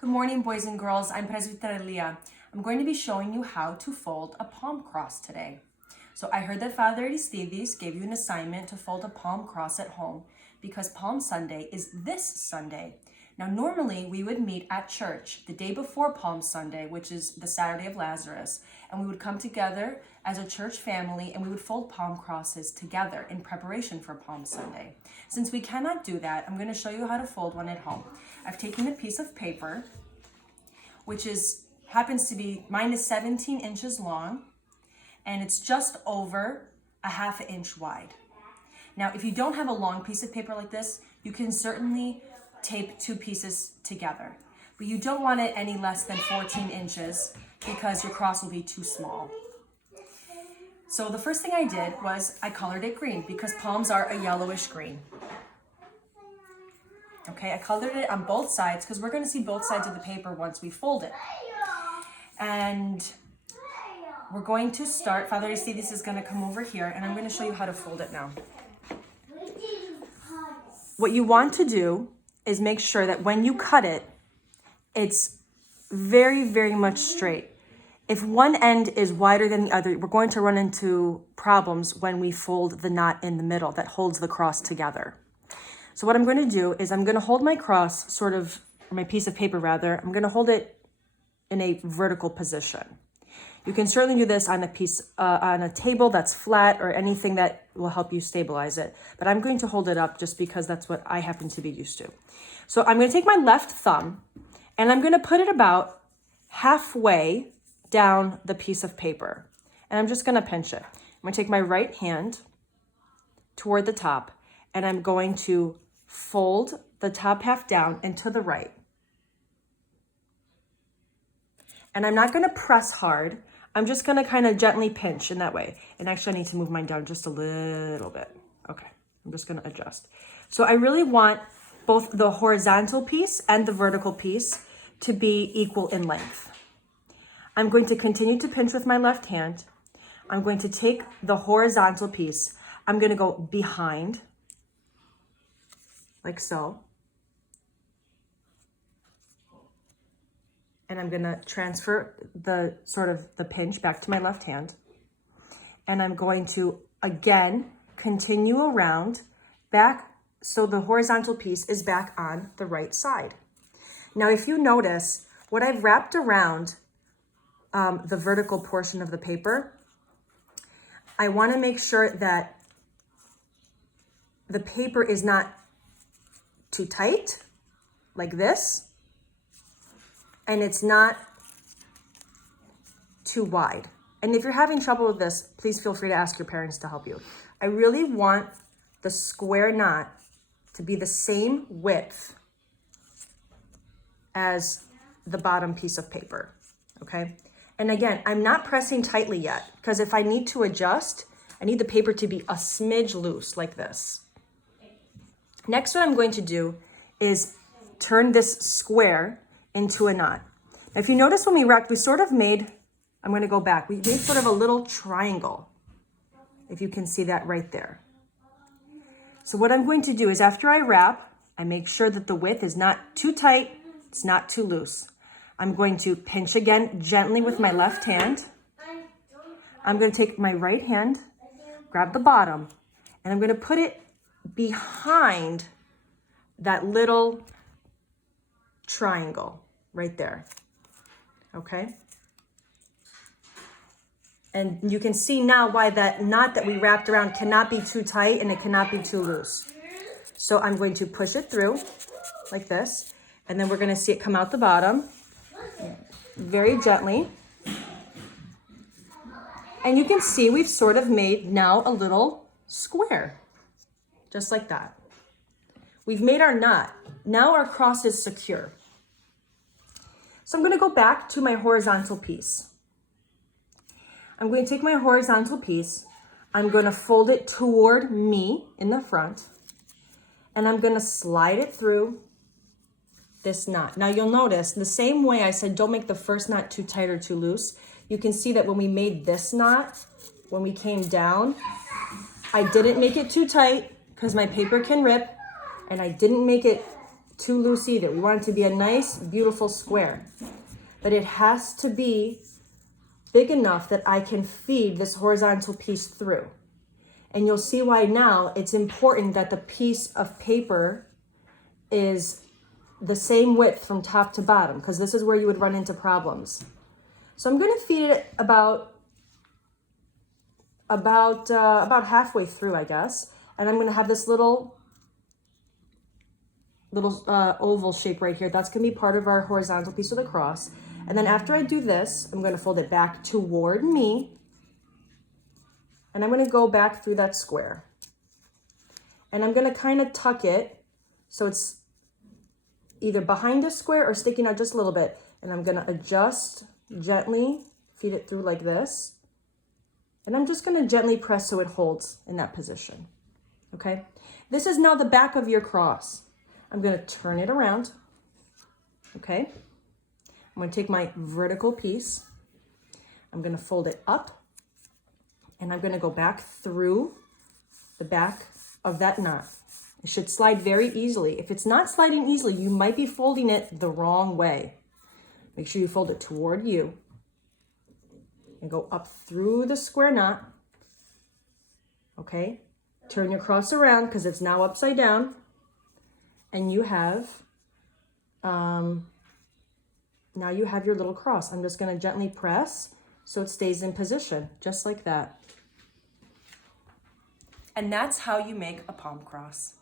Good morning, boys and girls. I'm Presbytera Leah. I'm going to be showing you how to fold a palm cross today. So I heard that Father Aristides gave you an assignment to fold a palm cross at home because Palm Sunday is this Sunday. Now, normally we would meet at church the day before Palm Sunday, which is the Saturday of Lazarus, and we would come together as a church family and we would fold palm crosses together in preparation for Palm Sunday. Since we cannot do that, I'm going to show you how to fold one at home. I've taken a piece of paper, which happens to be, mine is 17 inches long, and it's just over a ½ inch wide. Now, if you don't have a long piece of paper like this, you can certainly tape two pieces together, but you don't want it any less than 14 inches because your cross will be too small. So the first thing I did was I colored it green because palms are a yellowish green. Okay, I colored it on both sides because we're going to see both sides of the paper once we fold it. And we're going to start, Father Aristides is going to come over here and I'm going to show you how to fold it now. What you want to do is make sure that when you cut it, it's very, very much straight. If one end is wider than the other, we're going to run into problems when we fold the knot in the middle that holds the cross together. So what I'm going to do is I'm going to hold my cross or my piece of paper rather, I'm going to hold it in a vertical position. You can certainly do this on a table that's flat or anything that will help you stabilize it. But I'm going to hold it up just because that's what I happen to be used to. So I'm going to take my left thumb and I'm going to put it about halfway down the piece of paper. And I'm just going to pinch it. I'm going to take my right hand toward the top and I'm going to fold the top half down and to the right. And I'm not going to press hard. I'm just going to kind of gently pinch in that way. And actually I need to move mine down just a little bit. Okay, I'm just going to adjust. So I really want both the horizontal piece and the vertical piece to be equal in length. I'm going to continue to pinch with my left hand. I'm going to take the horizontal piece. I'm going to go behind, like so. And I'm going to transfer the pinch back to my left hand. And I'm going to, again, continue around back so the horizontal piece is back on the right side. Now, if you notice, what I've wrapped around the vertical portion of the paper, I want to make sure that the paper is not too tight, like this, and it's not too wide. And if you're having trouble with this, please feel free to ask your parents to help you. I really want the square knot to be the same width as the bottom piece of paper, okay? And again, I'm not pressing tightly yet because if I need to adjust, I need the paper to be a smidge loose like this. Next, what I'm going to do is turn this square into a knot. Now, if you notice when we wrapped, we sort of made, I'm going to go back, we made sort of a little triangle, if you can see that right there. So what I'm going to do is after I wrap, I make sure that the width is not too tight, it's not too loose. I'm going to pinch again gently with my left hand. I'm going to take my right hand, grab the bottom, and I'm going to put it behind that little triangle right there, okay? And you can see now why that knot that we wrapped around cannot be too tight and it cannot be too loose. So I'm going to push it through like this, and then we're gonna see it come out the bottom very gently. And you can see we've sort of made now a little square, just like that. We've made our knot. Now our cross is secure. So I'm going to go back to my horizontal piece. I'm going to take my horizontal piece. I'm going to fold it toward me in the front. And I'm going to slide it through this knot. Now you'll notice the same way I said don't make the first knot too tight or too loose. You can see that when we made this knot, when we came down, I didn't make it too tight because my paper can rip, and I didn't make it too loose either. We want it to be a nice, beautiful square. But it has to be big enough that I can feed this horizontal piece through. And you'll see why now it's important that the piece of paper is the same width from top to bottom, because this is where you would run into problems. So I'm going to feed it about halfway through, I guess. And I'm going to have this little oval shape right here. That's going to be part of our horizontal piece of the cross. And then after I do this, I'm going to fold it back toward me. And I'm going to go back through that square. And I'm going to kind of tuck it so it's either behind the square or sticking out just a little bit. And I'm going to adjust gently, feed it through like this. And I'm just going to gently press so it holds in that position. Okay? This is now the back of your cross. I'm going to turn it around. Okay? I'm going to take my vertical piece. I'm going to fold it up. And I'm going to go back through the back of that knot. It should slide very easily. If it's not sliding easily, you might be folding it the wrong way. Make sure you fold it toward you. And go up through the square knot. Okay? Turn your cross around because it's now upside down. And you have, now you have your little cross. I'm just going to gently press so it stays in position, just like that. And that's how you make a palm cross.